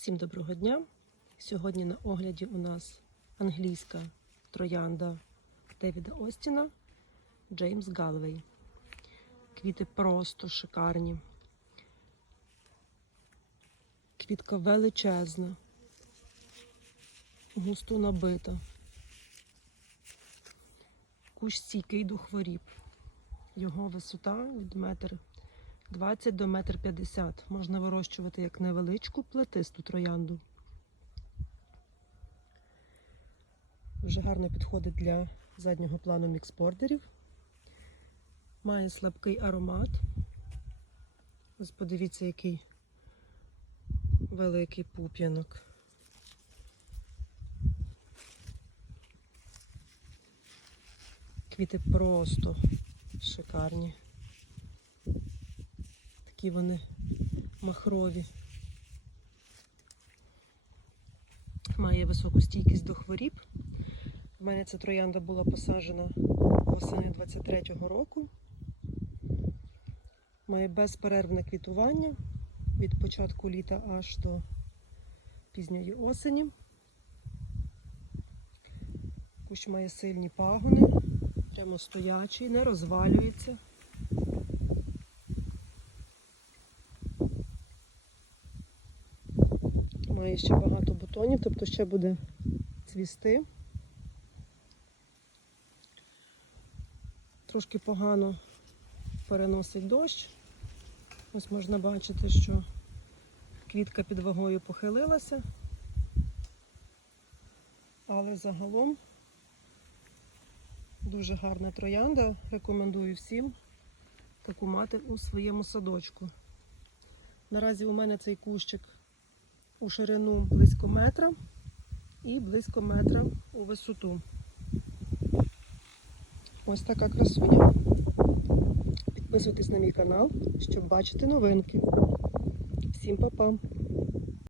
Всім доброго дня! Сьогодні на огляді у нас англійська троянда Девіда Остіна Джеймс Галвей. Квіти просто шикарні. Квітка величезна, густо набита. Кущ стійкий до хворіб. Його висота від метр 20 до метр 50. Можна вирощувати як невеличку плетисту троянду. Дуже гарно підходить для заднього плану міксбордерів. Має слабкий аромат. Ось подивіться, який великий пуп'янок. Квіти просто шикарні. Такі вони махрові. Має високу стійкість до хворіб. У мене ця троянда була посаджена восени 23-го року. Має безперервне квітування від початку літа аж до пізньої осені. Кущ має сильні пагони, прямо стоячий, не розвалюється. Має ще багато бутонів, тобто ще буде цвісти. Трошки погано переносить дощ. Ось можна бачити, що квітка під вагою похилилася, але загалом дуже гарна троянда. Рекомендую всім таку мати у своєму садочку. Наразі у мене цей кущик у ширину близько метра і близько метра у висоту. Ось така красуня. Підписуйтесь на мій канал, щоб бачити новинки. Всім па-па!